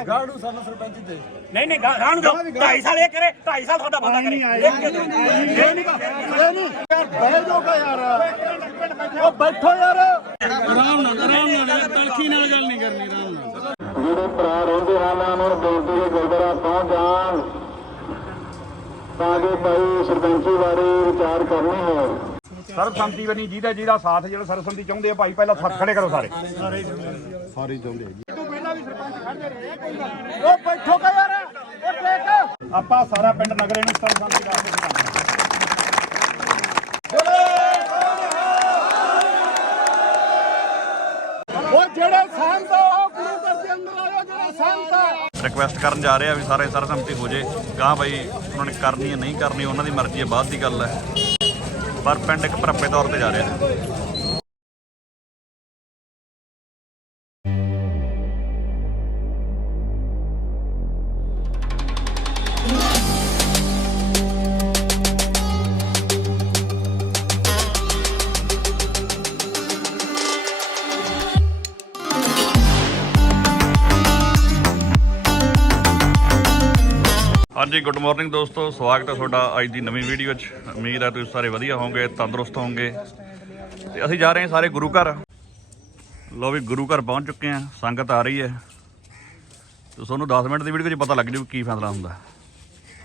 ਹੈ ਗਾੜੂ ਸਾਨੂੰ ਸਰਪੰਚ ਦੇ ਨਹੀਂ ਨਹੀਂ ਗਾਂ ਗਾਂ ਨੂੰ ਦਿਓ। 2.5 ਸਾਲ ਇਹ ਕਰੇ 2.5 ਸਾਲ ਤੁਹਾਡਾ ਬੰਦਾ ਕਰੇ। ਇਹ ਕਿਉਂ ਦਿਓ? ਇਹ ਨਹੀਂ ਇਹ ਨਹੀਂ ਯਾਰ ਬਹਿ ਜਾਓਗਾ ਯਾਰ। ਉਹ ਬੈਠੋ ਯਾਰ। ਆਰਾਮ ਨਾਲ ਆਰਾਮ ਨਾਲ ਤਲਖੀ ਨਾਲ ਗੱਲ ਨਹੀਂ ਕਰਨੀ ਆਰਾਮ ਨਾਲ। ਜਿਹੜੇ ਭਰਾ ਰਹਿੰਦੇ ਹਨ ਉਹਨਾਂ ਨੂੰ ਬੇਨਤੀ ਹੈ ਗੁਰਦੁਆਰਾ ਪਹੁੰਚ ਜਾਣ ਤਾਂ ਕਿ ਭਾਈ ਸਰਪੰਚੀ ਬਾਰੇ ਵਿਚਾਰ ਕਰਨੀ ਹੈ ਸਰਬਸੰਮਤੀ ਬਣੀ ਜਿਹਦਾ ਜਿਹਦਾ ਸਾਥ ਜਿਹੜਾ ਸਰਬਸੰਮਤੀ ਚਾਹੁੰਦੇ ਆ ਭਾਈ ਪਹਿਲਾਂ ਹੱਥ ਖੜੇ ਕਰੋ ਸਾਰੇ। ਉਹ ਬੈਠੋਗਾ ਯਾਰ ਉਹ ਦੇਖ। ਆਪਾਂ ਸਾਰਾ ਪਿੰਡ ਨਗਰੇ ਨੂੰ ਸਰਬਸੰਮਤੀ ਵਾਸਤੇ ਜਿਤਾਵਾਂਗੇ ਉਹ ਜਿਹੜੇ ਸਹਿਮਤ ਆ ਉਹ ਗੁਰੂ ਘਰ ਦੇ ਅੰਦਰ ਆਇਓ ਜਿਹੜੇ ਸਹਿਮਤ ਆ। ਰਿਕਵੈਸਟ ਕਰਨ ਜਾ ਰਹੇ ਆ ਵੀ ਸਾਰੇ ਸਰਸੰਮਤੀ ਹੋ ਜੇ। ਗਾਂ ਬਾਈ ਉਹਨਾਂ ਨੇ ਕਰਨੀ ਹੈ ਨਹੀਂ ਕਰਨੀ ਉਹਨਾਂ ਦੀ ਮਰਜ਼ੀ ਹੈ ਬਾਅਦ ਦੀ ਗੱਲ ਹੈ ਪਰ ਪਿੰਡ ਇੱਕ ਭਰਪੇ ਤੌਰ ਤੇ ਜਾ ਰਿਹਾ। ਹਾਂਜੀ ਗੁੱਡ ਮਾਰਨਿੰਗ ਦੋਸਤੋ ਸਵਾਗਤ ਹੈ ਤੁਹਾਡਾ ਅੱਜ ਦੀ ਨਵੀਂ ਵੀਡੀਓ 'ਚ। ਉਮੀਦ ਹੈ ਤੁਸੀਂ ਸਾਰੇ ਵਧੀਆ ਹੋਵੋਗੇ ਤੰਦਰੁਸਤ ਹੋਵੋਗੇ। ਤੇ ਅਸੀਂ ਜਾ ਰਹੇ ਹਾਂ ਸਾਰੇ ਗੁਰੂ ਘਰ। ਲੋ ਵੀ ਗੁਰੂ ਘਰ ਪਹੁੰਚ ਚੁੱਕੇ ਹਾਂ ਸੰਗਤ ਆ ਰਹੀ ਹੈ। ਤੇ ਤੁਹਾਨੂੰ 10 ਮਿੰਟ ਦੀ ਵੀਡੀਓ 'ਚ ਪਤਾ ਲੱਗ ਜੂ ਕੀ ਫੈਸਲਾ ਹੁੰਦਾ।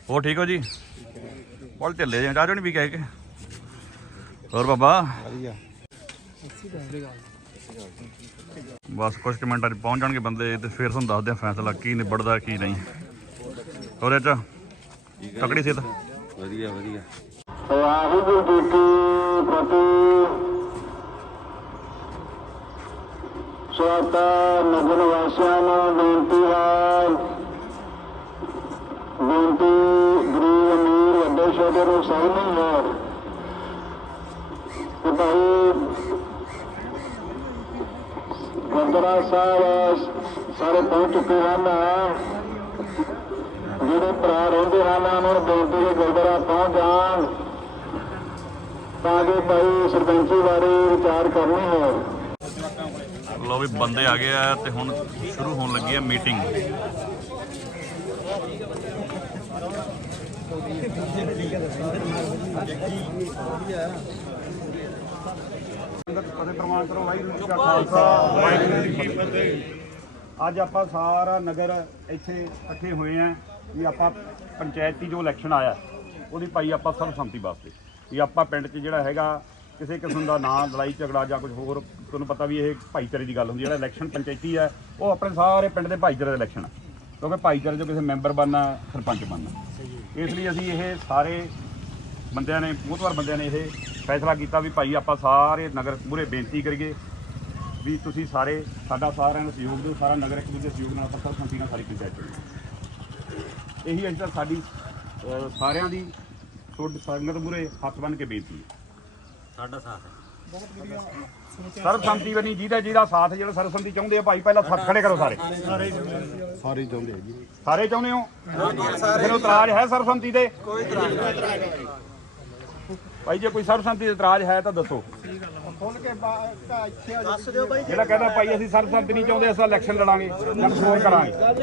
ਹੋਰ ਠੀਕ ਹੋ ਜੀ? ਬੋਲ ਚੱਲੇ ਜਾਂ ਚਾਹ ਨਹੀਂ ਵੀ ਕਹਿ ਕੇ ਹੋਰ ਬਾਬਾ? ਬਸ ਕੁਝ ਕੁ ਮਿੰਟਾਂ 'ਚ ਪਹੁੰਚ ਜਾਣਗੇ ਬੰਦੇ ਤੇ ਫਿਰ ਤੁਹਾਨੂੰ ਦੱਸਦੇ ਆ ਫੈਸਲਾ ਕੀ ਨਿਬੜਦਾ ਕੀ ਨਹੀਂ। ਹੋਰ ਅੱਛਾ ਤਕੜੀ ਸਿੱਧ ਵਾਹਿਗੁਰੂ ਜੀ ਕੀ ਫਤਿਹ। ਸਵਾਤਾ ਨਗਰ ਵਾਸੀਆਂ ਨੂੰ ਬੇਨਤੀ ਹੈ ਬੇਨਤੀ ਗਰੀਬ ਅਮੀਰ ਵੱਡੇ ਛੋਟੇ ਨੂੰ ਸਹੀ ਨਹੀਂ ਹੈ ਕਿ ਭਾਈ ਗੁਰਦੁਆਰਾ ਸਾਹਿਬ ਸਾਰੇ ਪਹੁੰਚ ਚੁੱਕੇ ਹਨ। ਜਿਹੜੇ ਭਰਾ ਰਹਿੰਦੇ ਹਨ ਉਹਨਾਂ ਨੂੰ ਬੇਨਤੀ ਹੈ ਗੁਰਦੁਆਰਾ ਪਹੁੰਚ ਜਾਣ। ਤਾਂ ਕਿ ਭਾਈ ਸਰਪੰਚੀ ਬਾਰੇ ਵਿਚਾਰ ਕਰਨੀ ਹੈ ਲੋ ਵੀ ਬੰਦੇ ਆ ਗਏ ਆ ਤੇ ਹੁਣ ਸ਼ੁਰੂ ਹੋਣ ਲੱਗੀ ਹੈ ਮੀਟਿੰਗ। ਸੰਗਤ ਫਤਿਹ ਪ੍ਰਮਾਣ ਕਰੋ ਵਾਹਿਗੁਰੂ ਜੀ ਕਾ ਖਾਲਸਾ ਵਾਹਿਗੁਰੂ ਜੀ ਕੀ ਫਤਿਹ। ਅੱਜ ਆਪਾਂ ਸਾਰਾ ਨਗਰ ਇੱਥੇ ਇਕੱਠੇ ਹੋਏ ਆਂ। ਵੀ ਆਪਾਂ ਪੰਚਾਇਤੀ ਜੋ ਇਲੈਕਸ਼ਨ ਆਇਆ, ਉਹਦੀ ਭਾਈ ਆਪਾਂ ਸਰਬਸੰਮਤੀ ਵਾਸਤੇ। ਵੀ ਆਪਾਂ ਪਿੰਡ 'ਚ ਜਿਹੜਾ ਹੈਗਾ, ਕਿਸੇ ਕਿਸਮ ਦਾ ਨਾਂ ਲੜਾਈ ਝਗੜਾ ਜਾਂ ਕੁਝ ਹੋਰ, ਤੁਹਾਨੂੰ ਪਤਾ ਵੀ ਇਹ ਭਾਈਚਾਰੇ ਦੀ ਗੱਲ ਹੁੰਦੀ ਹੈ। ਜਿਹੜਾ ਇਲੈਕਸ਼ਨ ਪੰਚਾਇਤੀ ਹੈ, ਉਹ ਆਪਣੇ ਸਾਰੇ ਪਿੰਡ ਦੇ ਭਾਈਚਾਰੇ ਦਾ ਇਲੈਕਸ਼ਨ ਹੈ ਕਿਉਂਕਿ ਭਾਈਚਾਰੇ 'ਚੋਂ ਕਿਸੇ ਮੈਂਬਰ ਬਣਨਾ, ਸਰਪੰਚ ਬਣਨਾ। ਇਸ ਲਈ ਅਸੀਂ ਇਹ ਸਾਰੇ ਬੰਦਿਆਂ ਨੇ, ਮੋਹਤਵਾਰ ਬੰਦਿਆਂ ਨੇ ਇਹ ਫੈਸਲਾ ਕੀਤਾ ਵੀ ਭਾਈ ਆਪਾਂ ਸਾਰੇ ਨਗਰ ਮੂਹਰੇ ਬੇਨਤੀ ਕਰੀਏ ਵੀ ਤੁਸੀਂ ਸਾਰੇ, ਸਾਡਾ ਸਾਰਿਆਂ ਦਾ ਸਹਿਯੋਗ ਦਿਓ, ਸਾਰਾ ਨਗਰ ਇੱਕ ਦੂਜੇ ਦੇ ਸਹਿਯੋਗ ਨਾਲ ਆਪਾਂ ਸਰਬਸੰਮਤੀ ਨਾਲ ਸਾਰੀ ਪੰਚਾਇਤ ਚਲੇ ਇਹੀ ਅੱਜ ਤੱਕ ਸਾਡੀ ਅਹ, ਸਾਰਿਆਂ ਦੀ ਤੁਹਾਡੀ ਸੰਗਤ ਮੂਹਰੇ ਹੱਥ ਬੰਨ ਕੇ ਬੇਨਤੀ ਹੈ। ਸਾਡਾ ਸਾਥ ਸਰਬਸੰਮਤੀ ਬਣੀ ਜਿਹਦਾ ਜਿਹਦਾ ਸਾਥ ਜਿਹੜਾ ਸਰਬਸੰਮਤੀ ਚਾਹੁੰਦੇ ਆ ਭਾਈ ਪਹਿਲਾਂ ਹੱਥ ਖੜੇ ਕਰੋ ਸਾਰੇ। ਸਾਰੇ ਚਾਹੁੰਦੇ ਆ ਜੀ। ਸਾਰੇ ਚਾਹੁੰਦੇ ਹੋ? ਮੈਨੂੰ ਇਤਰਾਜ਼ ਹੈ ਸਰਬਸੰਮਤੀ ਤੇ? ਭਾਈ ਜੇ ਕੋਈ ਸਰਬਸੰਮਤੀ ਤੇ ਇਤਰਾਜ਼ ਹੈ ਤਾਂ ਦੱਸੋ। ਖੋਲ ਕੇ ਇੱਥੇ ਦੱਸ ਦਿਓ ਬਾਈ ਜਿਹੜਾ ਕਹਿੰਦਾ ਭਾਈ ਅਸੀਂ ਸਰਬਸੰਮਤੀ ਨਹੀਂ ਚਾਹੁੰਦੇ, ਅਸੀਂ ਇਲੈਕਸ਼ਨ ਲੜਾਂਗੇ ਜਾਂ ਕੁਛ ਹੋਰ ਕਰਾਂਗੇ ਹਾਂ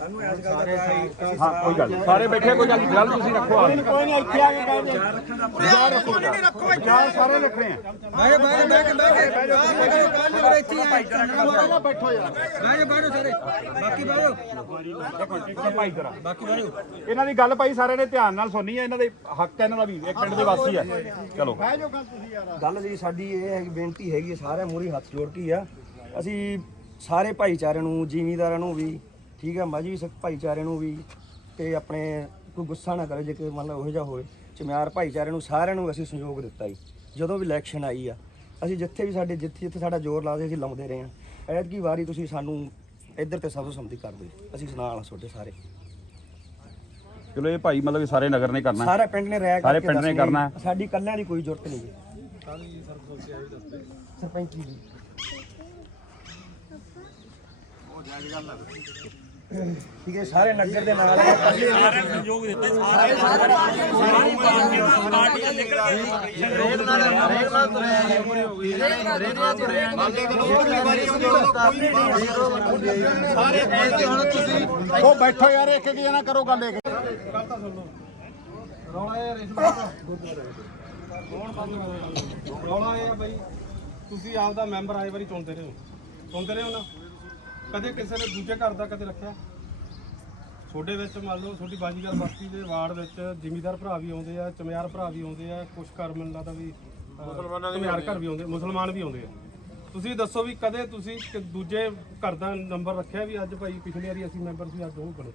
ਕੋਈ ਗੱਲ ਨਹੀਂ। ਸਾਰੇ ਬੈਠੇ ਕੋਈ ਗੱਲ ਗੱਲ ਤੁਸੀਂ ਰੱਖੋ ਆ ਕੋਈ ਨਹੀਂ ਇੱਥੇ ਆ ਕੇ ਕਹਿ ਦੇ ਵਿਚਾਰ ਰੱਖੋ ਵਿਚਾਰ ਸਾਰੇ ਰੱਖਣੇ ਆ। ਬਾਹਰ ਬੈਠੋ ਯਾਰ। ਭਾਈ ਤੇਰਾ ਇਹਨਾਂ ਦੀ ਗੱਲ ਭਾਈ ਸਾਰਿਆਂ ਨੇ ਧਿਆਨ ਨਾਲ ਸੁਣਨੀ ਹੈ ਇਹਨਾਂ ਦੇ ਹੱਕ ਹੈ ਇਹਨਾਂ ਦਾ ਵੀ ਇੱਕ ਪਿੰਡ ਦੇ ਵਾਸੀ ਹੈ ਚਲੋ। ਗੱਲ ਤੁਸੀਂ ਯਾਰ। ਗੱਲ ਜੀ ਸਾਡੀ ਇਹ ਹੈ ਕਿ ਬੇਨਤੀ ਹੈਗੀ ਹੈ ਸਾਰਿਆਂ ਮੂਹਰੇ ਹੱਥ ਜੋੜ ਕੇ ਹੀ ਆ। ਅਸੀਂ ਸਾਰੇ ਭਾਈਚਾਰੇ ਨੂੰ ਜ਼ਿਮੀਂਦਾਰਾਂ ਨੂੰ ਵੀ ਠੀਕ ਹੈ ਮਾਝੀ ਸਿੱਖ ਭਾਈਚਾਰੇ ਨੂੰ ਵੀ ਤੇ ਆਪਣੇ ਕੋਈ ਗੁੱਸਾ ਨਾ ਕਰੇ ਜੇ ਕੋਈ ਮਤਲਬ ਉਹੋ ਜਿਹਾ ਹੋਵੇ। ਚਮਿਆਰ ਭਾਈਚਾਰੇ ਨੂੰ ਸਾਰਿਆਂ ਨੂੰ ਅਸੀਂ ਸਹਿਯੋਗ ਦਿੱਤਾ ਜੀ। ਜਦੋਂ ਵੀ ਇਲੈਕਸ਼ਨ ਆਈ ਆ ਅਸੀਂ ਜਿੱਥੇ ਵੀ ਸਾਡੇ ਜਿੱਥੇ ਜਿੱਥੇ ਸਾਡਾ ਜ਼ੋਰ ਲਾਦੇ ਅਸੀਂ ਲਾਉਂਦੇ ਰਹੇ ਆ ਐਤਕੀ ਵਾਰੀ ਤੁਸੀਂ ਸਾਨੂੰ ਇੱਧਰ ਤੇ ਸਭ ਸੰਮਤੀ ਕਰ ਦਿਓ ਅਸੀਂ ਨਾਲ ਆ ਤੁਹਾਡੇ ਸਾਰੇ। ਚਲੋ ਇਹ ਭਾਈ ਮਤਲਬ ਸਾਰੇ ਨਗਰ ਨੇ ਕਰਨਾ। ਸਾਰੇ ਪਿੰਡ ਨੇ ਰਹਿ ਸਾਰੇ ਪਿੰਡ ਨੇ। ਕਰਨਾ। ਹੈ। ਸਾਡੀ ਕੱਲਿਆਂ ਦੀ ਕੋਈ ਜ਼ਰੂਰਤ ਨਹੀਂ ਜੀ ਸਰਪੰਚੀ ਜੀ। ਠੀਕ ਹੈ ਸਾਰੇ ਨਗਰ ਦੇ ਨਾਲ ਸਾਰਿਆਂ ਨੂੰ ਸਹਿਯੋਗ ਦਿੱਤਾ ਸਾਰੇ ਸਾਰੀ ਪਾਰਟੀਆਂ ਨਿਕਲ ਕੇ ਉਹ ਬੈਠੋ ਯਾਰ ਇੱਕ ਇੱਕ ਜਣਾ ਕਰੋ ਗੱਲ। ਇੱਕ ਰੌਲਾ ਇਹ ਆ ਬਾਈ ਤੁਸੀਂ ਆਪਦਾ ਮੈਂਬਰ ਆਏ ਵਾਰੀ ਚੁਣਦੇ ਰਹੇ। ਹੋ ਚੁਣਦੇ ਰਹੇ ਹੋ ਨਾ। ਕਦੇ ਕਿਸੇ ਨੇ ਦੂਜੇ ਘਰ ਦਾ ਕਦੇ ਰੱਖਿਆ? ਛੋਡੇ ਵਿੱਚ ਮੰਨ ਲਓ ਛੋਟੀ ਬਾਜੀਗਰ ਬਸਤੀ ਦੇ ਵਾਰਡ ਵਿੱਚ ਜ਼ਿਮੀਦਾਰ ਭਰਾ ਵੀ ਆਉਂਦੇ ਆ ਚਮਿਆਰ ਭਰਾ ਵੀ ਆਉਂਦੇ ਆ ਕੁਛ ਘਰ ਮੈਨੂੰ ਲੱਗਦਾ ਵੀ ਮੁਸਲਮਾਨਾਂ ਦੇ ਘਰ ਵੀ ਆਉਂਦੇ ਮੁਸਲਮਾਨ ਵੀ ਆਉਂਦੇ ਆ। ਤੁਸੀਂ ਦੱਸੋ ਵੀ ਕਦੇ ਤੁਸੀਂ ਕਿ ਦੂਜੇ ਘਰ ਦਾ ਨੰਬਰ ਰੱਖਿਆ ਵੀ ਅੱਜ ਭਾਈ ਪਿਛਲੀ ਵਾਰੀ ਅਸੀਂ ਮੈਂਬਰ ਸੀ ਅੱਜ ਉਹ ਬਣੇ?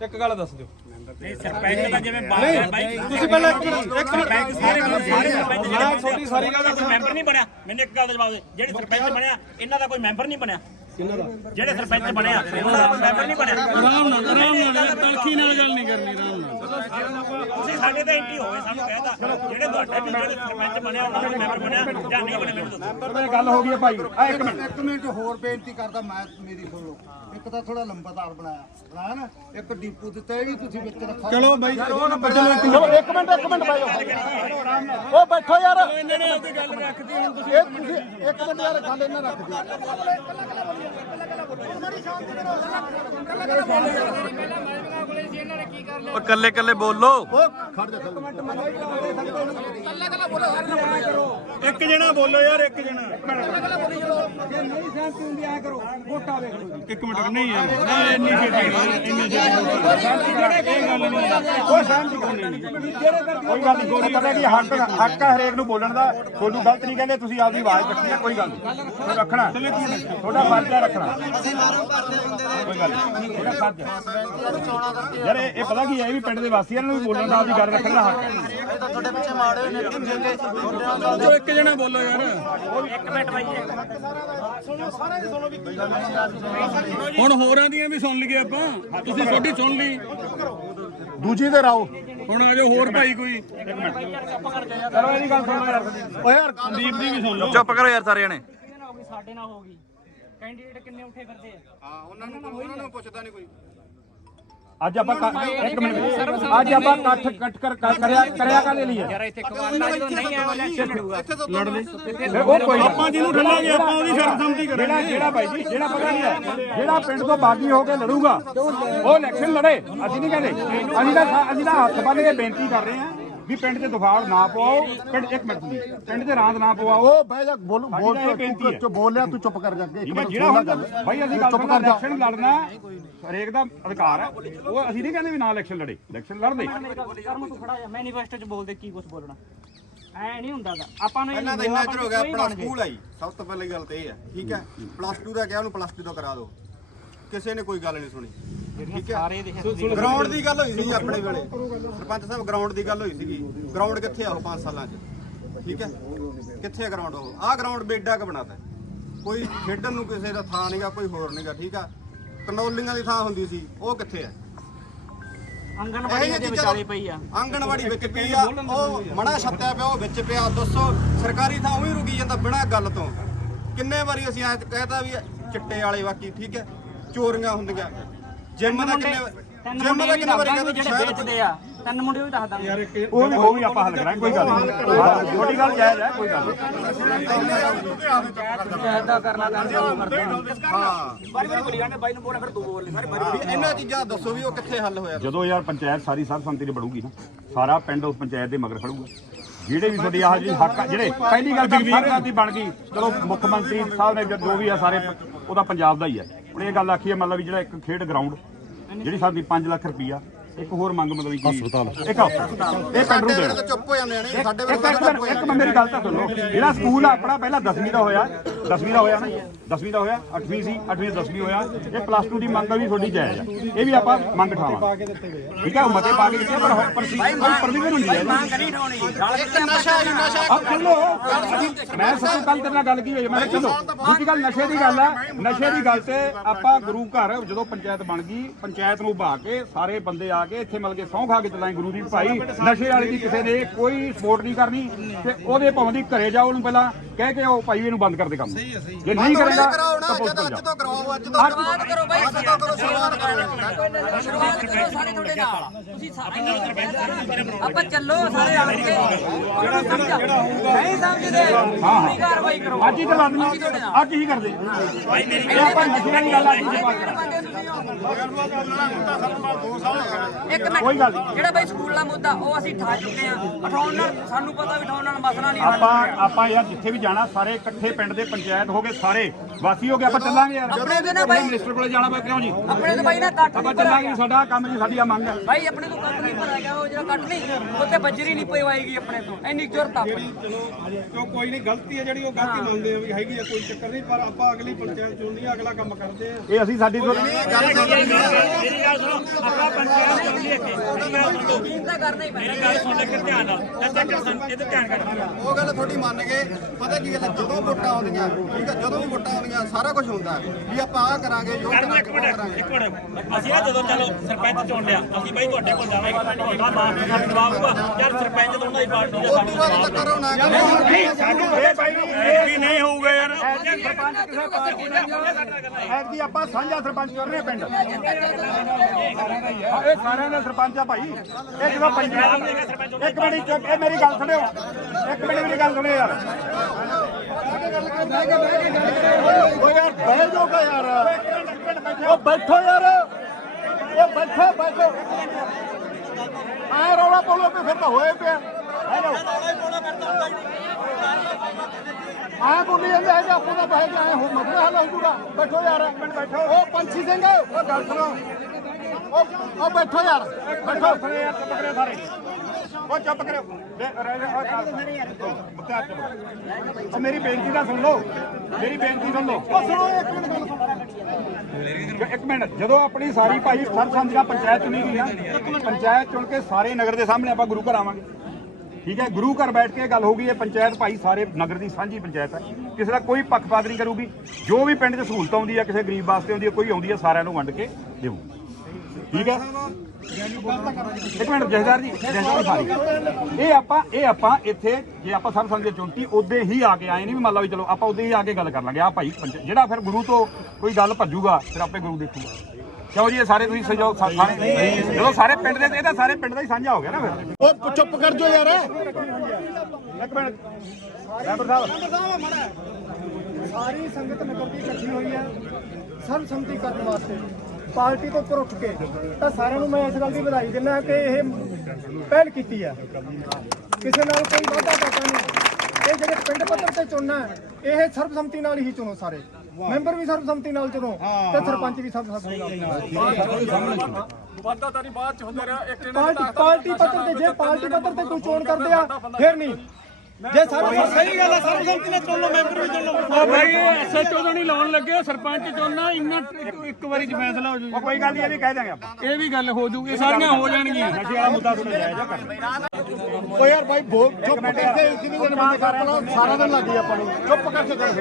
ਇੱਕ ਗੱਲ ਦੱਸ ਦਿਓ। ਨਹੀਂ ਸਰਪੰਚ ਦਾ ਜਿਵੇਂ ਬਾਹਰ ਬਾਈ। ਤੁਸੀਂ ਪਹਿਲਾਂ ਇੱਕ ਮਿੰਟ ਇੱਕ ਮਿੰਟ ਸਰਪੰਚ ਸਾਰੇ ਸਾਰੇ ਸਰਪੰਚ ਮੈਂ ਛੋਟੀ ਸਾਰੀ ਗੱਲ ਦੱਸ। ਮੈਂਬਰ ਨਹੀਂ ਬਣਿਆ। ਮੈਨੂੰ ਇੱਕ ਗੱਲ ਦਾ ਜਵਾਬ ਦੇ। ਜਿਹੜੇ ਸਰਪੰਚ ਬਣਿਆ ਇਹਨਾਂ ਦਾ ਕੋਈ ਮੈਂਬਰ ਨਹੀਂ ਬਣਿਆ। ਜਿਹੜੇ ਸਰਪੰਚ ਬਣਿਆ ਉਹਨਾਂ ਦਾ ਕੋਈ ਮੈਂਬਰ ਨਹੀਂ ਬਣਿਆ। ਆਰਾਮ ਨਾਲ ਆਰਾਮ ਨਾਲ ਤਲਖੀ ਨਾਲ ਗੱਲ ਨਹੀਂ ਕਰਨੀ ਆਰਾਮ ਨਾਲ। ਤੁਸੀਂ ਸਾਡੇ ਤੇ ਐਂਟੀ ਹੋਵੇ ਸਾਨੂੰ ਕਹਿਦਾ ਜਿਹੜੇ ਤੁਹਾਡੇ ਵੀ ਜਿਹੜੇ ਸਰਪੰਚ ਬਣਿਆ ਉਹਨਾਂ ਦਾ ਮੈਂਬਰ ਬਣਿਆ ਜਾਂ ਨਹੀਂ ਬਣਿਆ ਮੈਨੂੰ ਦੱਸੋ। ਇਹ ਗੱਲ ਹੋ ਗਈ ਹੈ ਭਾਈ। ਆ ਇੱਕ ਮਿੰਟ। ਇੱਕ ਮਿੰਟ ਹੋਰ ਬੇਨਤੀ ਕਰਦਾ ਮੈਂ ਮੇਰੀ ਸੁਣ। ਲਓ ਇੱਕ ਤਾਂ ਥੋੜਾ ਲੰਬਾਦਾਰ ਬਣਾਇਆ ਬਣਾਇਆ। ਨਾ ਇੱਕ ਡੀਪੂ ਦਿੱਤਾ ਇਹ ਵੀ ਤੁਸੀਂ ਵਿੱਚ ਰੱਖੋ। ਚਲੋ ਬਾਈ ਚਲੋ ਇੱਕ ਮਿੰਟ ਇੱਕ ਮਿੰਟ ਬਾਈ। ਉਹ ਬੈਠੋ ਯਾਰ। ਇਹਨਾਂ ਨੇ ਆਪਣੀ ਗੱਲ ਰੱਖਦੀ ਹੁਣ ਤੁਸੀਂ ਇਹ ਤੁਸੀਂ ਇੱਕ ਮਿੰਟ ਯਾਰ ਗੱਲ ਇਹਨਾਂ ਰੱਖ ਦਿਓ ਉਹ ਕੱਲੇ ਕੱਲੇ ਬੋਲੋ ਉਹ ਖੜ ਜਾ ਇੱਕ ਜਣਾ ਬੋਲੋ ਯਾਰ ਇੱਕ ਜਣਾ। ਇੱਕ ਮਿੰਟ ਨਹੀਂ ਯਾਰ। ਨਾ ਇੰਨੀ ਛੇਤੀ ਨਹੀਂ, ਇੰਨੀ ਛੇਤੀ ਕੋਈ ਸਹਿਮਤੀ ਕੋਈ ਨਹੀਂ। ਕੋਈ ਗੱਲ ਨਹੀਂ। ਕੋਈ ਪਤਾ ਕੀ ਹੱਕ ਹੱਕ ਹੈ ਹਰੇਕ ਨੂੰ ਬੋਲਣ ਦਾ। ਤੁਹਾਨੂੰ ਗਲਤ ਨਹੀਂ ਕਹਿੰਦੇ ਤੁਸੀਂ ਆਪਦੀ ਆਵਾਜ਼ ਰੱਖਣੀ ਹੈ ਕੋਈ ਗੱਲ ਨਹੀਂ। ਉਹ ਰੱਖਣਾ। ਤੁਹਾਡਾ ਫਰਜ਼ ਹੈ ਰੱਖਣਾ। ਕੋਈ ਗੱਲ ਨਹੀਂ। ਤੁਹਾਡਾ ਫਰਜ਼ ਯਾਰ ਇਹ ਇਹ ਪਤਾ ਕੀ ਹੈ ਇਹ ਵੀ ਪਿੰਡ ਦੇ ਵਾਸੀਆਂ ਨੂੰ ਵੀ ਬੋਲਣ ਦਾ ਆਪਦੀ ਗੱਲ ਰੱਖਣ ਦਾ ਹੱਕ ਹੈ। ਉਹ ਇੱਕ ਜਣਾ ਬੋਲੋ ਯਾਰ। ਇੱਕ ਮਿੰਟ ਬਾਈ ਇੱਕ ਹੁਣ ਹੋਰਾਂ ਦੀਆਂ ਵੀ ਸੁਣ ਲਈਏ ਆਪਾਂ। ਤੁਸੀਂ ਤੁਹਾਡੀ ਸੁਣ ਲਈ। ਦੂਜੀ ਦੇ ਰਾਓ ਹੁਣ ਆ ਜਾਓ ਹੋਰ ਭਾਈ ਕੋਈ। ਚਲੋ ਇਹਦੀ ਗੱਲ ਸੁਣੋ ਯਾਰ। ਓ ਯਾਰ ਸੰਦੀਪ ਦੀ ਵੀ ਸੁਣ ਲਓ। ਚੁੱਪ ਕਰੋ ਯਾਰ ਸਾਰੇ ਜਣੇ ਸਾਡੇ ਨਾਲ ਹੋ ਗਈ? ਕੈਂਡੀਡੇਟ ਕਿੰਨੇ ਉੱਠੇ ਫਿਰਦੇ ਆ? ਅੱਜ ਆਪਾਂ ਕ- ਇੱਕ ਮਿੰਟ ਅੱਜ ਆਪਾਂ ਇਕੱਠ ਇਕੱਠ ਕਰ ਕਰ- ਕਰਿਆ ਕਰਿਆ ਕਾਹਦੇ ਲਈ ਹੈ ਉਹ ਕੋਈ ਆਪਾਂ ਜਿਹਨੂੰ ਠੱਲਾਂਗੇ ਆਪਾਂ ਉਹਦੀ ਸ਼ਰਮਸੰਮਤੀ ਕਰਾਂਗੇ। ਜਿਹੜਾ ਜਿਹੜਾ ਭਾਈ ਜੀ ਜਿਹੜਾ ਪਤਾ ਨਹੀਂ ਹੈ ਜਿਹੜਾ ਪਿੰਡ ਤੋਂ ਬਾਗੀ ਹੋ ਕੇ ਲੜੂਗਾ ਉਹ ਇਲੈਕਸ਼ਨ ਲੜੇ। ਅਸੀਂ ਨਹੀਂ ਕਹਿੰਦੇ। ਅਸੀਂ ਤਾਂ ਅਸੀਂ ਤਾਂ ਹੱਥ ਬੰਨ ਕੇ ਬੇਨਤੀ ਕਰ ਰਹੇ ਹਾਂ। ਵੀ ਪਿੰਡ 'ਚ ਦਫਾੜ ਨਾ ਪਵਾਓ ਪਿੰਡ ਇੱਕ ਮਿੰਟ ਜੀ ਪਿੰਡ 'ਚ ਰਾਂਦ ਨਾ ਪਵਾਓ। ਉਹ ਬਹਿ ਜਾ ਬੋਲ ਬੋਲ ਸਾਡੀ ਤਾਂ ਇਹ ਬੇਨਤੀ ਹੈ। ਤੂੰ ਬੋਲਿਆ ਤੂੰ ਚੁੱਪ ਕਰ ਜਾ ਕੇ ਇੱਕ ਮਿੰਟ ਜਿਹੜਾ ਹੁਣ। ਭਾਈ ਅਸੀਂ ਗੱਲ ਚੁੱਪ ਕਰ ਜਾ। ਇਲੈਕਸ਼ਨ ਲੜਨਾ ਹਰੇਕ ਦਾ ਅਧਿਕਾਰ ਹੈ। ਉਹ ਅਸੀਂ ਨਹੀਂ ਕਹਿੰਦੇ ਵੀ ਨਾ ਇਲੈਕਸ਼ਨ ਲੜੇ ਇਲੈਕਸ਼ਨ ਲੜਦੇ। ਕਰਮ ਤੂੰ ਖੜਾ ਜਾ ਮੈਨੀਫੈਸਟੋ ਚ ਬੋਲਦੇ ਕੀ ਕੁਝ ਬੋਲਣਾ। ਐ ਨਹੀਂ ਹੁੰਦਾ ਗਾ। ਆਪਾਂ ਨੂੰ ਪਹਿਲਾਂ ਤਾਂ ਇੰਨਾ ਚਿਰ ਹੋ ਗਿਆ ਆਪਣਾ ਸਕੂਲ ਆਈ ਸਭ ਤੋਂ ਪਹਿਲੀ ਗੱਲ ਤੇ ਇਹ ਹੈ ਠੀਕ ਹੈ? ਪਲੱਸ 2 ਦਾ ਕਿਹਾ ਉਹਨੂੰ ਪਲੱਸ 2 ਦਾ ਕਰਾ ਦਿਓ। ਕਿਸੇ ਨੇ ਕੋਈ ਗੱਲ ਨਹੀਂ ਸੁਣੀ। ਠੀਕ ਹੈ। ਗਰਾਊਂਡ ਦੀ ਗੱਲ ਹੋਈ ਸੀ ਆਪਣੇ ਵੇਲੇ। ਸਰਪੰਚ ਸਾਹਿਬ ਗਰਾਊਂਡ ਦੀ ਗੱਲ ਹੋਈ ਸੀਗੀ। ਗਰਾਊਂਡ ਕਿੱਥੇ ਆ ਉਹ 5 ਸਾਲਾਂ 'ਚ? ਠੀਕ ਹੈ। ਕਿੱਥੇ ਗਰਾਊਂਡ ਉਹ? ਆਹ ਗਰਾਊਂਡ ਬੇਡਾ ਕ ਬਣਾਤਾ। ਕੋਈ ਖੇਡਣ ਨੂੰ ਕਿਸੇ ਦਾ ਥਾਂ ਨਹੀਂਗਾ ਕੋਈ ਹੋਰ ਨਹੀਂਗਾ ਠੀਕ ਆ? ਕੰਡੋਲੀਆਂ ਦੀ ਥਾਂ ਹੁੰਦੀ ਸੀ। ਉਹ ਕਿੱਥੇ ਆ? ਆਂਗਣਵਾੜੀ ਦੇ ਵਿਚਾਲੇ ਪਈ ਆ। ਆਂਗਣਵਾੜੀ ਵਿੱਚ ਪਈ ਆ। ਉਹ ਮੜਾ ਛੱਤਿਆ ਪਿਆ ਉਹ ਵਿੱਚ ਪਿਆ। ਦੱਸੋ ਸਰਕਾਰੀ ਥਾਂ ਉਹੀ ਰੁਕੀ ਜਾਂਦਾ ਬਿਨਾਂ ਗੱਲ ਤੋਂ। ਕਿੰਨੇ ਵਾਰੀ ਅਸੀਂ ਐ ਕਹਿਤਾ ਵੀ ਚਿੱਟੇ ਵਾਲੇ ਬਾਕੀ ਠੀਕ ਹੈ? ਚੋਰੀਆਂ ਹੁੰਦੀਆਂ। ਜਿੰਮ ਦਾ ਕਿੰਨੇ ਜਿੰਮ ਦਾ ਕਿੰਨੇ ਵਾਰੀ ਕਹਿੰਦੇ ਜਿਹੜੇ ਵੇਚਦੇ ਆ ਤਿੰਨ ਮੁੰਡੇ ਵੀ ਦੱਸਦਾ ਮੈਂ ਉਹ ਵੀ ਉਹ ਵੀ ਆਪਾਂ ਹੱਲ ਕਰਾਂਗੇ ਕੋਈ ਗੱਲ ਨਹੀਂ। ਤੁਹਾਡੀ ਗੱਲ ਜਾਇਜ਼ ਹੈ ਕੋਈ ਗੱਲ ਨਹੀਂ। ਕਰਨਾ ਹਾਂ ਬਾਰੀ ਬਾਰੀ ਬੋਲੀ ਜਾਂਦੇ ਬਾਈ ਨੂੰ ਬੋਲਣਾ ਫਿਰ ਤੂੰ ਬੋਲ ਸਾਰੇ ਬਾਰੀ ਵੀ ਇਹਨਾਂ ਚੀਜ਼ਾਂ ਦੱਸੋ ਵੀ ਉਹ ਕਿੱਥੇ ਹੱਲ ਹੋਇਆ। ਜਦੋਂ ਯਾਰ ਪੰਚਾਇਤ ਸਾਰੀ ਸਰਬਸੰਮਤੀ ਨਾਲ ਬਣੂਗੀ ਨਾ। ਸਾਰਾ ਪਿੰਡ ਉਸ ਪੰਚਾਇਤ ਦੇ ਮਗਰ ਖੜੂਗਾ। ਜਿਹੜੇ ਵੀ ਤੁਹਾਡੀ ਆਹ ਜਿਹੜੀ ਹੱਕ ਆ ਜਿਹੜੇ ਪਹਿਲੀ ਗੱਲ ਤਾਂ ਸਾਰੇ ਦੀ ਬਣ ਗਈ। ਚਲੋ ਮੁੱਖ ਮੰਤਰੀ ਸਾਹਿਬ ਨੇ ਜੋ ਵੀ ਆ ਸਾਰੇ ਉਹਦਾ ਪੰਜਾਬ ਦਾ ਹੀ ਹੈ ਹੁਣ ਇਹ ਗੱਲ ਆਖੀ ਹੈ ਮਤਲਬ ਵੀ ਜਿਹੜਾ ਇੱਕ ਖੇਡ ਗਰਾਊਂਡ ਜਿਹੜੀ ਸਾਡੀ 5 ਲੱਖ ਰੁਪਈਆ ਇੱਕ ਹੋਰ ਮੰਗ ਮਤਲਬ ਕਿ ਹਸਪਤਾਲ। ਇੱਕ ਹਸਪਤਾਲ। ਇਹ ਪਿੰਡ ਨੂੰ ਸਾਡੇ ਵੇਲੇ ਦੇਣਾ ਚੁੱਪ ਹੋ ਜਾਂਦੇ ਨੇ ਸਾਡੇ ਇੱਕ ਵੇਲੇ ਇੱਕ ਮਿੰਟ ਇੱਕ ਮਿੰਟ ਮੇਰੀ ਗੱਲ ਤਾਂ ਸੁਣੋ। ਜਿਹੜਾ ਸਕੂਲ ਆ ਆਪਣਾ ਪਹਿਲਾਂ 10ਵੀਂ ਦਾ ਹੋਇਆ 10ਵੀਂ ਦਾ ਹੋਇਆ ਨਾ। 10ਵੀਂ ਦਾ ਹੋਇਆ 8ਵੀਂ ਸੀ 8ਵੀਂ 10ਵੀਂ ਹੋਇਆ। ਇਹ ਪਲੱਸ 2 ਦੀ ਮੰਗ ਵੀ ਤੁਹਾਡੀ ਜਾਇਜ਼ ਆ। ਇਹ ਵੀ ਆਪਾਂ ਮੰਗ ਠਾਵਾਂਗੇ। ਠੀਕ ਹੈ ਉਹ ਮਤੇ ਪਾ ਕੇ ਦਿੱਤੇ ਪਰ ਪਰ ਪਰਮਿਸ਼ਨ ਹੁੰਦੀ ਹੈ ਮਾਂ ਕਰੀ ਠਾਉਣੀ। ਇੱਕ ਨਸ਼ਾ ਹੀ ਨਸ਼ਾ ਆ ਖੁੱਲੋ ਮੈਂ ਸੱਚੀ ਕੱਲ ਤੇਰੇ ਨਾਲ ਗੱਲ ਕੀ ਹੋਈ ਮੈਂ ਚਲੋ ਦੂਜੀ ਗੱਲ ਨਸ਼ੇ ਦੀ ਗੱਲ ਆ। ਨਸ਼ੇ ਦੀ ਗੱਲ ਤੇ ਆਪਾਂ ਗੁਰੂ ਘਰ ਜਦੋਂ ਪੰਚਾਇਤ ਬਣ ਗਈ ਪੰਚਾਇਤ ਨੂੰ ਬਹਾ ਕੇ ਸਾਰੇ ਬੰਦੇ ਆ ਕੇ ਇੱਥੇ ਮਿਲ ਕੇ ਸਹੁੰ ਖਾ ਕੇ ਚਲਾਏ ਗੁਰੂ ਦੀ ਭਾਈ। ਨਸ਼ੇ ਵਾਲੀ ਦੀ ਕਿਸੇ ਨੇ ਕੋਈ ਸਪੋਰਟ ਨਹੀਂ ਕਰਨੀ ਤੇ ਉਹਦੇ ਭਾਵੇਂ ਦੀ ਘਰੇ ਜਾਓ ਉਹਨੂੰ ਪਹਿਲਾਂ ਕਹਿ ਕੇ ਉਹ ਭਾਈ ਇਹਨੂੰ ਬੰਦ ਕਰ ਦੇ ਕੰਮ। ਸਹੀ ਹੈ ਸਹੀ ਜੇ ਨਹੀਂ ਕਰੇਗਾ ਤਾਂ ਪੁਲਿਸ ਕੋਲ ਜਾ ਕਰਾਓ ਅੱਜ ਸ਼ੁਰੂਆਤ ਕਰੋ ਬਾਈ ਅੱਜ ਤੋਂ ਕਰੋ ਸ਼ੁਰੂਆਤ ਕਰੋ। ਸ਼ੁਰੂਆਤ ਕਰੋ ਸਾਰੇ ਤੁਹਾਡੇ ਨਾਲ। ਤੁਸੀਂ ਸਾਰੇ ਆਪਾਂ ਚੱਲੋ ਸਾਰੇ ਰਲ ਕੇ। ਉਹਨਾਂ ਨੂੰ ਸਮਝਾਓ ਨਹੀਂ ਸਮਝਦੇ ਪੂਰੀ ਕਾਰਵਾਈ ਕਰੋ। ਅੱਜ ਹੀ ਚਲਾ ਦਿੰਦੇ ਅੱਜ ਹੀ ਕਰਦੇ ਇਹ ਆਪਾਂ ਨਸ਼ਿਆਂ ਦੀ ਗੱਲ ਅੱਜ ਬਾਤ ਕਰਾਂਗੇ ਇੱਕ ਮਿੰਟ। ਜਿਹੜਾ ਬਾਈ ਸਕੂਲ ਦਾ ਮੁੱਦਾ ਉਹ ਅਸੀਂ ਠਾ ਚੁੱਕੇ ਆ ਉਠਾਉਣ ਨਾਲ ਸਾਨੂੰ ਪਤਾ ਵੀ ਉਠਾਉਣ ਨਾਲ ਮਸਲਾ ਨਹੀਂ ਆਪਾਂ। ਆਪਾਂ ਯਾਰ ਜਿੱਥੇ ਵੀ ਜਾਣਾ ਸਾਰੇ ਇਕੱਠੇ ਪਿੰਡ ਦੇ ਪੰਚਾਇਤ ਹੋ ਗਏ ਸਾਰੇ। ਵਾਸੀ ਹੋ ਗਏ ਆਪਾਂ ਚੱਲਾਂਗੇ ਯਾਰ। ਆਪਣੇ ਤੇ ਨਾ ਬਾਈ। ਮਿਨਿਸਟਰ ਕੋਲੇ ਜਾਣਾ ਪਏ ਕਿਉਂ ਜੀ? ਆਪਣੇ ਤੇ ਬਾਈ ਨਾ ਕੱਟ ਆਪਾਂ ਨਹੀਂ ਭਰਿਆ ਚੱਲਾਂਗੇ ਗਿਆ। ਸਾਡਾ ਕੰਮ ਜੀ ਸਾਡੀ ਆ ਮੰਗ। ਹੈ ਬਾਈ ਆਪਣੇ ਤੋਂ ਕੱਟ ਨਹੀਂ ਭਰਿਆ ਗਿਆ ਉਹ ਜਿਹੜਾ ਕੱਟ ਨਹੀਂ ਉੱਤੇ ਬੱਜਰੀ ਨਹੀਂ ਪਵਾਏਗੀ ਆਪਣੇ ਤੋਂ ਇੰਨੀ ਜ਼ਰੂਰਤ ਆ ਆਪਣੀ ਕਿਉਂ ਕੋਈ ਨਹੀਂ ਗਲਤੀ ਹੈ ਜਿਹੜੀ ਉਹ ਗਲਤੀ ਮੰਨਦੇ ਆ ਵੀ ਹੈਗੀ ਆ ਕੋਈ ਚੱਕਰ ਨਹੀਂ ਪਰ ਆਪਾਂ ਅਗਲੀ ਪੰਚਾਇਤ ਚੁਣਨੀ ਆ ਅਗਲਾ ਕੰਮ ਕਰਦੇ ਆ। ਇਹ ਅਸੀਂ ਸਾਡੀ ਤੋਂ ਮੇਰੀ ਗੱਲ ਸੁਣੋ ਆਪਾਂ ਪੰਚਾਇਤ ਕਿ ਸੁਣ ਲਓ ਯਕੀਨ ਤਾਂ ਕਰਨਾ ਹੀ ਪੈਣਾ। ਮੇਰੀ ਗੱਲ ਸੁਣ ਲੈ ਕੇ ਧਿਆਨ ਨਾਲ। ਚਾਚਾ ਕਿਰਸਨ ਇਹਦੇ ਧਿਆਨ ਕਰ ਉਹ ਗੱਲ ਤੁਹਾਡੀ ਮੰਨ ਗਏ। ਪਤਾ ਕੀ ਗੱਲ ਹੈ, ਜਦੋਂ ਵੋਟਾਂ ਆਉਂਦੀਆਂ ਠੀਕ ਹੈ ਜਦੋਂ ਵੀ ਵੋਟਾਂ ਆਉਂਦੀਆਂ ਸਾਰਾ ਕੁਝ ਹੁੰਦਾ। ਵੀ ਆਪਾਂ ਆਹ ਕਰਾਂਗੇ ਜੋ ਕਰਨ ਇੱਕ ਮਿੰਟ ਇੱਕ ਮਿੰਟ। ਅਸੀਂ ਨਾ ਜਦੋਂ ਚਲੋ ਸਰਪੰਚ ਚੁਣ ਲਿਆ ਅਸੀਂ ਬਾਈ ਤੁਹਾਡੇ ਕੋਲ ਜਾਣਾ ਤੁਹਾਡਾ ਨਾਮ ਨਾਮ ਜਵਾਬ ਹੋਊਗਾ। ਯਾਰ ਸਰਪੰਚ ਤਾਂ ਉਹਨਾਂ ਦੀ ਪਾਰਟੀ ਦਾ ਸਾਨੂੰ ਜਵਾਬ। ਕਰੋ ਨਾ ਇਹ ਭਾਈ ਇਹ ਨਹੀਂ ਹੋਊਗਾ ਯਾਰ। ਐਤਕੀ ਆਪਾਂ ਸਾਂਝਾ ਸਰਪੰਚ ਕਰ ਰਹੇ ਹਾਂ ਪਿੰਡ। ਇਹ ਸਾਰਿਆਂ ਦਾ ਸਰਪੰਚ ਆ ਭਾਈ। ਇਹ ਜਦੋਂ ਪੰਚਾਇਤ ਇੱਕ ਮਿੰਟ ਇਹ ਮੇਰੀ ਗੱਲ ਸੁਣਿਓ। ਇੱਕ ਮਿੰਟ ਮੇਰੀ ਗੱਲ ਸੁਣਿਓ ਯਾਰ। ਓ ਯਾਰ ਬਹਿ ਜਾਓਗਾ ਯਾਰ। ਉਹ ਬੈਠੋ ਯਾਰ। ਉਹ ਬੈਠੋ ਬੈਠੋ। ਆ ਰੌਲਾ ਪਾਉਣਾ ਵੀ ਫਿਰ ਤਾਂ ਹੋਏ ਪਿਆ। ਹੈਲੋ ਆ ਬੋਲੀ ਜਾਂਦੇ ਹੈ ਕਿ ਆਪੋ ਦਾ ਬਹਿ ਜਾਏ ਹੋ ਮਸਲਾ ਹੱਲ ਹੋ ਜੂਗਾ। ਬੈਠੋ ਯਾਰ। ਬੈਠੋ ਉਹ ਪੰਛੀ ਸਿੰਘ। ਉਹ ਗੱਲ ਸੁਣੋ। ਉਹ ਬੈਠੋ ਯਾਰ। ਬੈਠੋ। ਖੜੇ ਯਾਰ ਚੁੱਪ ਕਰਿਓ ਸਾਰੇ ਉਹ ਚੁੱਪ ਕਰਿਓ। ਉਹ ਮੇਰੀ ਬੇਨਤੀ ਦਾ ਸੁਣ ਲਓ। ਮੇਰੀ ਬੇਨਤੀ ਸੁਣ ਲਓ। ਉਹ ਸੁਣੋ, ਇੱਕ ਮਿੰਟ, ਗੱਲ ਸੁਣੋ। ਇੱਕ ਮਿੰਟ। ਜਦੋਂ ਆਪਣੀ ਸਾਰੀ ਭਾਈ ਸਰਪੰਚ ਪੰਚਾਇਤ ਚੁਣੀ ਗਈ ਨਾ, ਪੰਚਾਇਤ ਚੁਣ ਕੇ ਸਾਰੇ ਨਗਰ ਦੇ ਸਾਹਮਣੇ ਆਪਾਂ ਗੁਰੂ ਘਰ ਆਵਾਂਗੇ। ਠੀਕ ਹੈ? ਗੁਰੂ ਘਰ ਬੈਠ ਕੇ ਗੱਲ ਹੋਊਗੀ, ਇਹ ਪੰਚਾਇਤ ਭਾਈ ਸਾਰੇ ਨਗਰ ਦੀ ਸਾਂਝੀ ਪੰਚਾਇਤ ਹੈ। ਕਿਸੇ ਦਾ ਕੋਈ ਪੱਖਪਾਤ ਨਹੀਂ ਕਰੂਗੀ। ਜੋ ਵੀ ਪਿੰਡ 'ਚ ਸਹੂਲਤ ਆਉਂਦੀ ਹੈ ਕਿਸੇ ਗਰੀਬ ਵਾਸਤੇ ਆਉਂਦੀ ਹੈ ਕੋਈ ਆਉਂਦੀ ਹੈ ਸਾਰਿਆਂ ਨੂੰ ਵੰਡ ਕੇ ਦੇਵੂ ਠੀਕ ਹੈ? ਇੱਕ ਮਿੰਟ ਜਹਦਾਰ ਜੀ ਜਹਦਾਰ ਸਾਰੀ। ਇਹ ਆਪਾਂ ਇਹ ਆਪਾਂ ਇੱਥੇ ਜੇ ਆਪਾਂ ਸਰਬ ਸੰਗਤ ਚੁਣਤੀ ਉਦੋਂ ਹੀ ਆ ਕੇ ਆਏ ਨਹੀਂ ਵੀ ਮੰਨ ਵੀ ਚਲੋ ਆਪਾਂ ਉਦੋਂ ਹੀ ਆ ਕੇ ਗੱਲ ਕਰ ਲਾਂਗੇ। ਆ ਭਾਈ ਜਿਹੜਾ ਫਿਰ ਗੁਰੂ ਤੋਂ ਕੋਈ ਗੱਲ ਭੱਜੂਗਾ ਫਿਰ ਆਪੇ ਗੁਰੂ ਦੇਖੂਗਾ। ਕਿਉਂ ਜੀ ਇਹ ਸਾਰੇ ਤੁਸੀਂ ਸਹਿਯੋਗ ਸਾਰੇ ਜਦੋਂ ਸਾਰੇ ਪਿੰਡ ਦੇ ਇਹ ਤਾਂ ਸਾਰੇ ਪਿੰਡ ਦਾ ਹੀ ਸਾਂਝਾ ਹੋ ਗਿਆ ਨਾ ਫਿਰ। ਉਹ ਚੁੱਪ ਕਰ ਜੋ ਯਾਰ। ਇੱਕ ਮਿੰਟ ਮੈਂਬਰ ਸਾਹਿਬ। ਸਾਰੀ ਸੰਗਤ ਨਗਰ ਦੀ ਇਕੱਠੀ ਹੋਈ ਹੈ। ਸਰਬਸੰਮਤੀ ਕਰਨ ਵਾਸਤੇ। ਪਾਰਟੀ ਤੋਂ ਉੱਪਰ ਉੱਠ ਕੇ ਤਾਂ ਸਾਰਿਆਂ ਨੂੰ ਮੈਂ ਇਸ ਗੱਲ ਦੀ ਵਧਾਈ ਦਿੰਦਾ ਕਿ ਇਹ ਪਹਿਲ ਕੀਤੀ ਹੈ। ਕਿਸੇ ਨਾਲ ਕੋਈ ਵਾਅਦਾ ਕਰਤਾ ਨਹੀਂ। ਇਹ ਜਿਹੜੇ ਪਿੰਡ ਪੱਧਰ ਤੇ ਚੁਣਨਾ ਇਹ ਸਰਬਸੰਮਤੀ ਨਾਲ ਹੀ ਚੁਣੋ ਸਾਰੇ। ਮੈਂਬਰ ਵੀ ਸਰਬਸੰਮਤੀ ਨਾਲ ਚੁਣੋ ਤੇ ਸਰਪੰਚ ਵੀ ਸਰਬਸੰਮਤੀ ਨਾਲ ਚੁਣੋ। ਵਾਦਾਤਾਰੀ ਬਾਅਦ ਚ ਹੁੰਦਾ ਰਿਹਾ। ਇੱਕ ਪਾਰਟੀ ਪੱਧਰ ਤੇ ਜੇ ਪਾਰਟੀ ਪੱਧਰ ਤੇ ਕੋਈ ਚੋਣ ਕਰਦੇ ਆ ਫਿਰ ਨਹੀਂ। ਜੇ ਸਾਰੇ ਸਹੀ ਗੱਲ ਹੈ ਸਰਬਸੰਮਤੀ ਨਾਲ ਚੁਣ ਲਓ ਮੈਂਬਰ ਵੀ ਚੁਣ ਲਓ ਉਹ ਭਾਈ ਐਸਐਚਓ ਤਾਂ ਨਹੀਂ ਲਾਉਣ ਲੱਗੇ ਸਰਪੰਚ ਚੁਣਨਾ ਇੰਨਾ ਇੱਕ- ਵਾਰੀ ਚ ਫੈਸਲਾ ਹੋ ਜੂ ਕੋਈ ਗੱਲ ਨਹੀਂ ਇਹ ਵੀ ਕਹਿ ਦਾਂਗੇ ਆਪਾਂ। ਇਹ ਵੀ ਗੱਲ ਹੋ ਜੂਗੀ ਸਾਰੀਆਂ ਹੋ ਜਾਣਗੀਆਂ। ਨਸ਼ੇ ਵਾਲਾ ਮੁੱਦਾ ਸੁਣਿਆ ਜਾਏਗਾ ਕਰ ਓ ਯਾਰ ਭਾਈ ਬੋਲ ਚੁੱਪ ਕਰਕੇ ਇੱਕ ਦਿਨ ਬੰਦ ਕਰ ਲਓ ਸਾਰਾ ਦਿਨ ਲੱਗੀ ਆਪਾਂ ਨੂੰ। ਚੁੱਪ ਕਰਕੇ ਕਰ।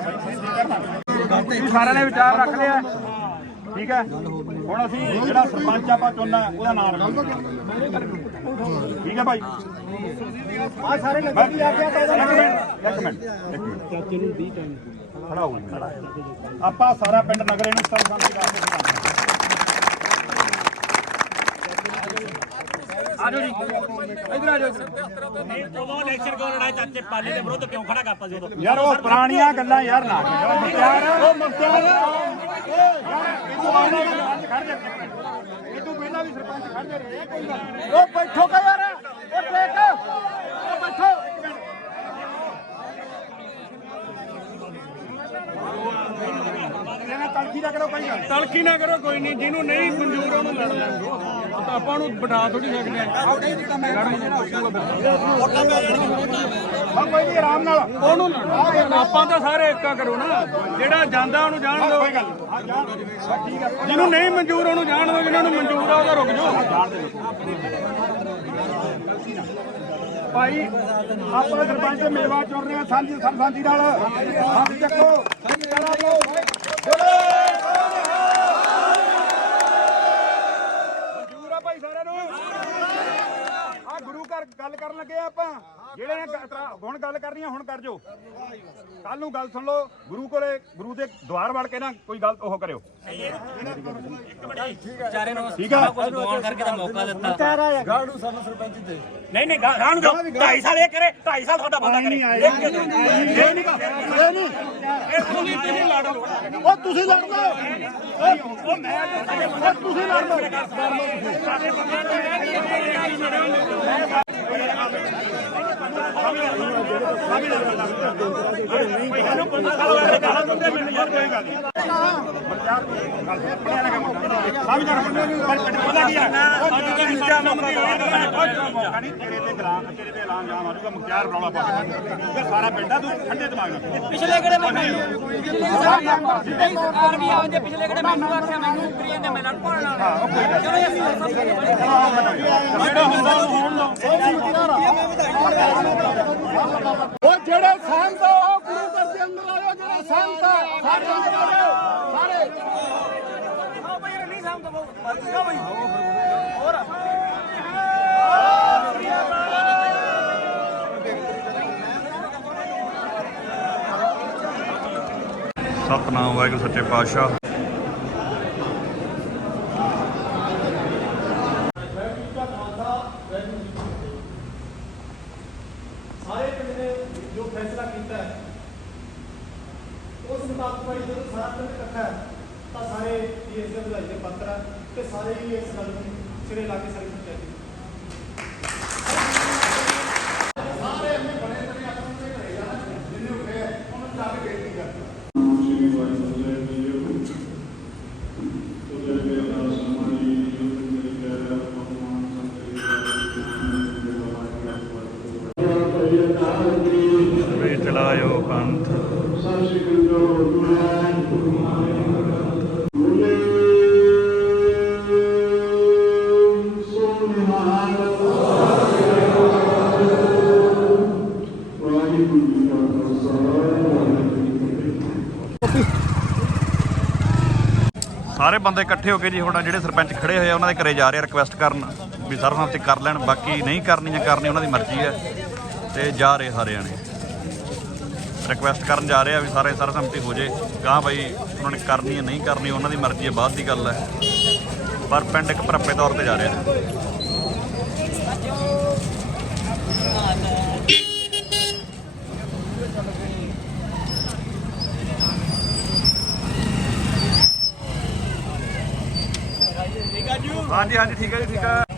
ਫਿਰ ਤੁਸੀਂ ਸਾਰਿਆਂ ਨੇ ਵਿਚਾਰ ਰੱਖ ਲਿਆ। ਠੀਕ ਹੈ? ਹੁਣ ਅਸੀਂ ਜਿਹੜਾ ਸਰਪੰਚ ਆਪਾਂ ਚੁਣਨਾ ਉਹਦਾ ਨਾਮ ਰੱਖਾਂਗੇ ਠੀਕ ਹੈ ਭਾਈ? ਆ ਸਾਰੇ ਦੀ ਆ ਗਿਆ ਤਾਂ ਇੱਕ ਮਿੰਟ ਇੱਕ ਮਿੰਟ ਇੱਕ ਮਿੰਟ। ਚਾਚੇ ਨੂੰ 20 ਟਾਈਮ ਖੜਾ। ਹੋ ਆਪਾਂ ਸਾਰਾ ਪਿੰਡ ਨਗਰੇ ਨੂੰ ਸਰਪੰਚ ਦਾ ਆਜੋ ਜੀ। ਇਧਰ ਆਜੋ ਨਹੀਂ ਜਦੋਂ ਇਲੈਕਸ਼ਨ ਕੋਲ ਲੜਾਈ ਚਾਚੇ ਪਾਲੇ ਦੇ ਵਿਰੁੱਧ ਕਿਉਂ ਖੜਾ ਕਰਤਾ ਸੀ ਉਦੋਂ? ਯਾਰ ਉਹ ਪੁਰਾਣੀਆਂ ਗੱਲਾਂ ਯਾਰ ਨਾ ਕਰੋ ਮੁਖਤਿਆਰ। ਉਹ ਮੁਖਤਿਆਰ। ਇਹ ਤੋਂ ਬਾਅਦ ਸਰਪੰਚ ਖੜ ਜਾ ਇਹ ਤੋਂ ਪਹਿਲਾਂ ਵੀ ਸਰਪੰਚ ਖੜ ਜਾ ਰਿਹਾ। ਕੋਈ ਗੱਲ ਨਹੀਂ। ਉਹ ਬੈਠੋ ਕਾ ਯਾਰ। ਉਹ ਟੇਕ ਉਹ ਬੈਠੋ। ਇਹਨਾਂ ਤਲਖੀ ਦਾ ਕਰੋ ਕੋਈ ਗੱਲ। ਤਲਖੀ ਨਾ ਕਰੋ ਕੋਈ ਨਹੀਂ। ਜਿਹਨੂੰ ਨਹੀਂ ਮਨਜ਼ੂਰ ਉਹਨੂੰ ਲੜ ਲੈਣ ਤਾਂ ਆਪਾਂ ਨੂੰ ਬਿਠਾ ਥੋੜੀ ਸਕਦੇ ਆ। ਹਾਂ ਕੋਈ ਨਹੀਂ ਆਰਾਮ ਨਾਲ। ਉਹਨੂੰ। ਆਪਾਂ ਤਾਂ ਸਾਰੇ ਏਕਾ ਕਰੋ ਨਾ। ਜਿਹੜਾ ਜਾਂਦਾ ਉਹਨੂੰ ਜਾਣ ਦਿਓ। ਕੋਈ ਗੱਲ ਜਿਹਨੂੰ ਨਹੀਂ ਮਨਜ਼ੂਰ ਉਹਨੂੰ ਜਾਣ ਦਿਓ। ਜਿਹਨਾਂ ਨੂੰ ਮਨਜ਼ੂਰ ਆ ਉਹਦਾ ਰੁਕ ਜਾਓ। ਭਾਈ ਆਪਾਂ ਸਰਪੰਚ ਮੇਵਾ ਚੁਣ ਰਹੇ ਹਾਂ ਸਾਂਝੀ ਸਰਪੰਚੀ ਨਾਲ। ਹੱਥ ਚੱਕੋ। ਕਰਾ ਲਓ ਮਨਜ਼ੂਰ ਆ ਭਾਈ ਗੱਲ ਕਰਨ ਲੱਗੇ ਆ ਆਪਾਂ। ਜਿਹੜੇ ਨੇ ਗ- ਹੁਣ ਗੱਲ ਕਰਨੀ ਆ ਹੁਣ ਕਰ ਜੋ। ਕੱਲ ਨੂੰ ਗੱਲ ਸੁਣ ਲਓ ਗੁਰੂ ਕੋਲੇ ਗੁਰੂ ਦੇ ਦੁਆਰ ਵੜ ਕੇ ਨਾ ਕੋਈ ਗਲਤ ਉਹ ਕਰਿਓ। ਵਿਚਾਰੇ ਨੂੰ ਠੀਕ ਆ? ਕੁਝ ਗਵਾਉਣ ਕਰਕੇ ਤਾਂ ਮੌਕਾ ਦਿੱਤਾ। ਕਹਿ ਰਹਾ ਹੈ ਨਹੀਂ ਨਹੀਂ ਗਾਂ ਗਾਂ ਨੂੰ ਦਿਓ। 2.5 ਸਾਲ ਇਹ ਕਰੇ 2.5 ਸਾਲ ਤੁਹਾਡਾ ਬੰਦਾ ਕਰੇ। ਇਹ ਨਹੀਂ ਇਹ ਨਹੀਂ। ਇਹ ਤੁਸੀਂ ਤੁਸੀਂ ਲੜ ਲਓ। ਉਹ ਤੁਸੀਂ ਲੜ ਲਓ। ਉਹ ਮੈਂ ਉਹ ਤੁਸੀਂ ਲੜ ਲਓ। ਮੈਨੂੰ 15 ਸਾਲ ਹੋ ਗਏ ਗਾਲਾਂ ਦਿੰਦੇ ਮੈਨੂੰ ਯਾਰ ਕੋਈ ਗੱਲ ਨਹੀਂ। ਸਮਝ ਜਾ ਪਤਾ ਕੀ ਆ ਅੱਜ ਦਾ ਰਿਸ਼ਤਾ ਮੰਗਦੀ ਨਹੀਂ ਤੇਰੇ ਤੇ ਗਲਾਂ ਤੇਰੇ ਤੇ ਐਲਾਨ ਜਾਮ ਆ ਜਾਊਗਾ ਮੁਖਤਿਆਰ ਰੌਲਾ ਪਾ ਕੇ ਸਾਰਾ ਪਿੰਡ ਆ ਤੂੰ ਠੰਡੇ ਦਿਮਾਗ ਨਾਲ ਪਿਛਲੇ ਕਿਹੜੇ ਪਿਛਲੇ ਸਰਕਾਰ ਵੀ ਆਉਂਦੇ ਪਿਛਲੇ ਕਿਹੜੇ ਮੈਨੂੰ ਆਖਿਆ ਮੈਨੂੰ ਕਰੀ ਜਾਂਦੇ ਮੈਂ ਲੜ ਨਾਲ ਚਲੋ ਅਸੀਂ ਸਭ ਜਿਹੜਾ ਹੁੰਦਾ ਉਹ ਹੋਣ ਦੋ। ਉਹ ਜਿਹੜੇ ਸੰਤ ਉਹ ਗੁਰੂ ਘਰ ਦੇ ਅੰਦਰ ਆਇਓ ਜਿਹੜੇ ਸੰਤ ਆ, ਸਾਰੇ ਅੰਦਰ ਆਇਓ ਸਾਰੇ ਸਤਨਾਮ ਵਾਹਿਗੁਰੂ ਸੱਚੇ ਪਾਤਸ਼ਾਹ। ਸਾਰੇ ਪਿੰਡ ਨੇ ਜੋ ਫੈਸਲਾ ਕੀਤਾ ਹੈ ਉਸ ਮੁਤਾਬਕ ਜਦੋਂ ਸਾਰਾ ਪਿੰਡ ਇਕੱਠਾ ਹੈ ਤਾਂ ਸਾਰੇ ਇਸ ਦੇ ਵਧਾਈ ਦੇ ਪਾਤਰ ਹੈ ਤੇ ਸਾਰੇ ਹੀ ਇਸ ਗੱਲ ਨੂੰ ਸਿਰੇ ਲਾ ਕੇ ਸਰਵਿਸ ਚਾਹੀਦੀ ਸਾਰੇ ਬੰਦੇ ਇਕੱਠੇ ਹੋ ਕੇ ਜੀ ਹੁਣ ਜਿਹੜੇ ਸਰਪੰਚ ਖੜੇ ਹੋਏ ਆ, ਉਹਨਾਂ ਦੇ ਘਰੇ ਜਾ ਰਹੇ ਆ ਰਿਕਵੈਸਟ ਕਰਨ ਵੀ ਸਰਪੰਚ ਕਰ ਲੈਣ, ਬਾਕੀ ਨਹੀਂ ਕਰਨੀ ਜਾਂ ਕਰਨੀ, ਉਹਨਾਂ ਦੀ ਮਰਜ਼ੀ ਹੈ ਤੇ ਜਾ ਰਹੇ ਸਾਰੇ ਜਾਣੇ ਰਿਕਵੈਸਟ ਕਰਨ ਜਾ ਰਹੇ ਆ ਵੀ ਸਾਰੇ ਸਰਬਸੰਮਤੀ ਹੋ ਜੇ। ਗਾਂ ਬਈ ਉਹਨਾਂ ਨੇ ਕਰਨੀ ਹੈ, ਨਹੀਂ ਕਰਨੀ, ਉਹਨਾਂ ਦੀ ਮਰਜ਼ੀ ਹੈ, ਬਾਅਦ ਦੀ ਗੱਲ ਹੈ। ਪਰ ਪਿੰਡ ਇੱਕ ਭਰੱਪੇ ਤੌਰ ਤੇ ਜਾ ਰਿਹਾ ਹਾਂਜੀ ਹਾਂਜੀ ਠੀਕ ਹੈ ਜੀ ਠੀਕ ਹੈ